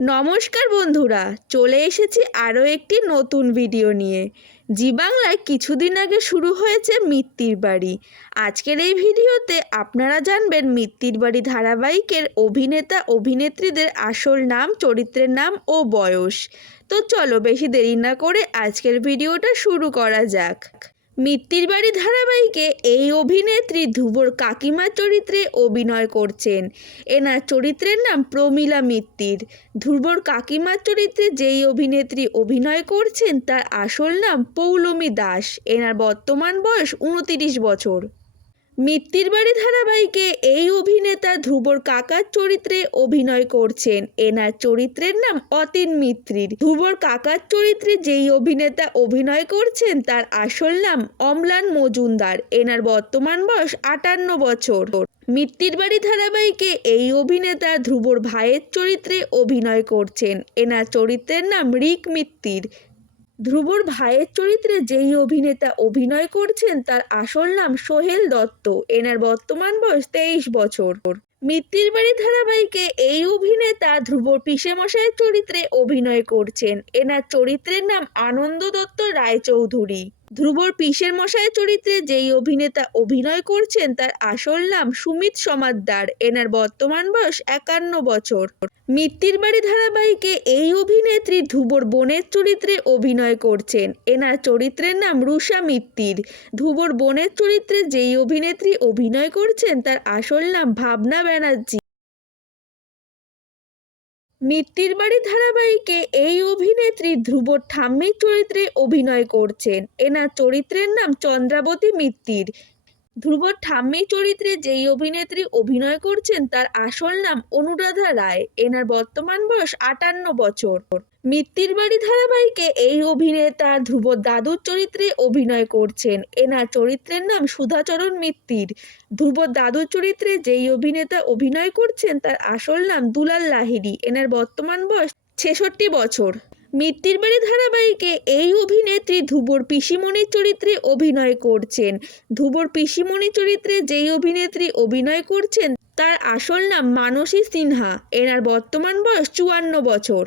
নমস্কার বন্ধুরা, চলে এসেছি আরও একটি নতুন ভিডিও নিয়ে। জি বাংলায় কিছুদিন আগে শুরু হয়েছে মিত্তির বাড়ি। আজকের এই ভিডিওতে আপনারা জানবেন মিত্তির বাড়ি ধারাবাহিকের অভিনেতা অভিনেত্রীদের আসল নাম, চরিত্রের নাম ও বয়স। তো চলো বেশি দেরি না করে আজকের ভিডিওটা শুরু করা যাক। মিত্তির বাড়ি ধারাবাহিকে এই অভিনেত্রী ধ্রুবর কাকিমার চরিত্রে অভিনয় করছেন। এনার চরিত্রের নাম প্রমীলা মিত্তির। ধ্রুবর কাকিমার চরিত্রে যেই অভিনেত্রী অভিনয় করছেন তার আসল নাম পৌলমী দাস। এনার বর্তমান বয়স 29 বছর। মিত্তির বাড়ি ধারাবাহিকে এই অভিনেতা ধ্রুবর কাকার চরিত্রে অভিনয় করছেন। এনার চরিত্রের নাম অতীন মিত্তির। ধ্রুবর কাকার চরিত্রে যেই অভিনেতা অভিনয় করছেন তার আসল নাম অম্লান মজুমদার। এনার বর্তমান বয়স 58 বছর। মিত্তির বাড়ি ধারাবাহিকে এই অভিনেতা ধ্রুবর ভাইয়ের চরিত্রে অভিনয় করছেন। এনার চরিত্রের নাম রিক মিত্তির। ধ্রুবর ভাইয়ের চরিত্রে যেই অভিনেতা অভিনয় করছেন তার আসল নাম সোহেল দত্ত। এনার বর্তমান বয়স 23 বছর। মিত্তির বাড়ি ধারাবাহিকে এই অভিনেতা ধ্রুবর পিসেমশাইয়ের চরিত্রে অভিনয় করছেন। এনার চরিত্রের নাম আনন্দ দত্ত রায়চৌধুরী। ধ্রুবর পিসের মশাইয়ের চরিত্রে যেই অভিনেতা অভিনয় করছেন তার আসল নাম সুমিত সমাদ্দার। এনার বর্তমান বয়স 51 বছর। মিত্তির বাড়ি ধারাবাহিকে এই অভিনেত্রী ধ্রুবর বোনের চরিত্রে অভিনয় করছেন। এনার চরিত্রের নাম রুষা মিত্তির। ধ্রুবর বোনের চরিত্রে যেই অভিনেত্রী অভিনয় করছেন তার আসল নাম ভাবনা ব্যানার্জি। মিত্তির বাড়ি ধারাবাহিকে এই অভিনেত্রী ধ্রুবর ঠাম্মির চরিত্রে অভিনয় করছেন। এনার চরিত্রের নাম চন্দ্রাবতী মিত্তির। ধ্রুবর ঠাম্মি চরিত্রে যেই অভিনেত্রী অভিনয় করছেন তার আসল নাম অনুরাধা রায়। এনার বর্তমান বয়স 58 বছর। মিত্তির বাড়ি ধারাবাহিকে এই অভিনেতা ধ্রুবর দাদুর চরিত্রে অভিনয় করছেন। এনার চরিত্রের নাম সুধাচরণ মিত্তির। ধ্রুবর দাদুর চরিত্রে যেই অভিনেতা অভিনয় করছেন তার আসল নাম দুলাল লাহিড়ী। এনার বর্তমান বয়স 66 বছর। মিত্তির বাড়ি ধারাবাহিকে এই অভিনেত্রী ধ্রুবর পিসিমণির চরিত্রে অভিনয় করছেন। ধ্রুবর পিসিমণি চরিত্রে যেই অভিনেত্রী অভিনয় করছেন তার আসল নাম মানসী সিনহা। এনার বর্তমান বয়স 54 বছর।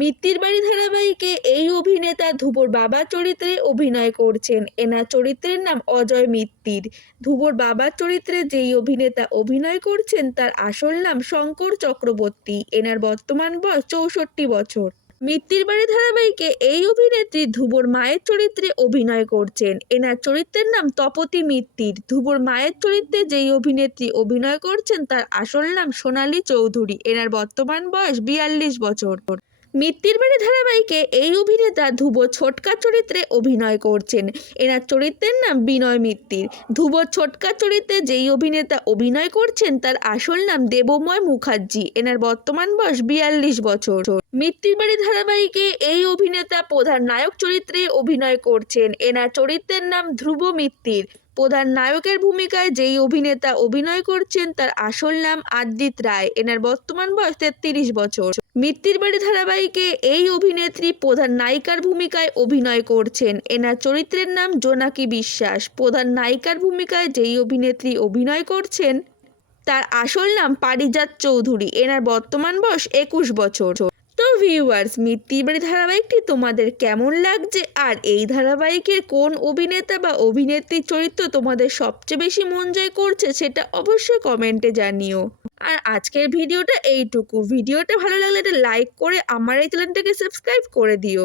মিত্তির বাড়ি ধারাবাহিকে এই অভিনেতা ধ্রুবর বাবার চরিত্রে অভিনয় করছেন। এনার চরিত্রের নাম অজয় মিত্তির। ধ্রুবর বাবার চরিত্রে যেই অভিনেতা অভিনয় করছেন তার আসল নাম শঙ্কর চক্রবর্তী। এনার বর্তমান বয়স 64 বছর। মিত্তির বাড়ি ধারাবাহিকে এই অভিনেত্রী ধ্রুবর মায়ের চরিত্রে অভিনয় করছেন। এনার চরিত্রের নাম তপতী মিত্তির। ধ্রুবর মায়ের চরিত্রে যেই অভিনেত্রী অভিনয় করছেন তার আসল নাম সোনালী চৌধুরী। এনার বর্তমান বয়স 42 বছর। মিত্তির বাড়ি ধারাবাহিকে এই অভিনেতা ধ্রুবর ছোটকার চরিত্রে অভিনয় করছেন। এনার চরিত্রের নাম বিনয় মিত্তির। ধ্রুবর ছোটকার চরিত্রে যেই অভিনেতা অভিনয় করছেন তার আসল নাম দেবময় মুখার্জি। এনার বর্তমান বয়স 42 বছর। মিত্তির বাড়ি ধারাবাহিকে এই অভিনেতা প্রধান নায়ক চরিত্রে অভিনয় করছেন। এনার চরিত্রের নাম ধ্রুব মিত্তির। প্রধান নায়কের ভূমিকায় যেই অভিনেতা অভিনয় করছেন তার আসল নাম আদ্রিত রায়। এনার বর্তমান বয়স 33 বছর। মিত্তির বাড়ি ধারাবাহিকে এই অভিনেত্রী প্রধান নায়িকার ভূমিকায় অভিনয় করছেন। এনার চরিত্রের নাম জোনাকি বিশ্বাস। প্রধান নায়িকার ভূমিকায় যেই অভিনেত্রী অভিনয় করছেন তার আসল নাম পারিজাত চৌধুরী। এনার বর্তমান বয়স 21 বছর। তো ভিউয়ার্স, মিত্তির বাড়ি ধারাবাহিকটি তোমাদের কেমন লাগছে, আর এই ধারাবাহিকের কোন অভিনেতা বা অভিনেত্রীর চরিত্র তোমাদের সবচেয়ে বেশি মন জয় করছে সেটা অবশ্যই কমেন্টে জানিও। আর আজকের ভিডিওটা এইটুকু। ভিডিওটা ভালো লাগলে একটা লাইক করে আমার এই চ্যানেলটাকে সাবস্ক্রাইব করে দিও।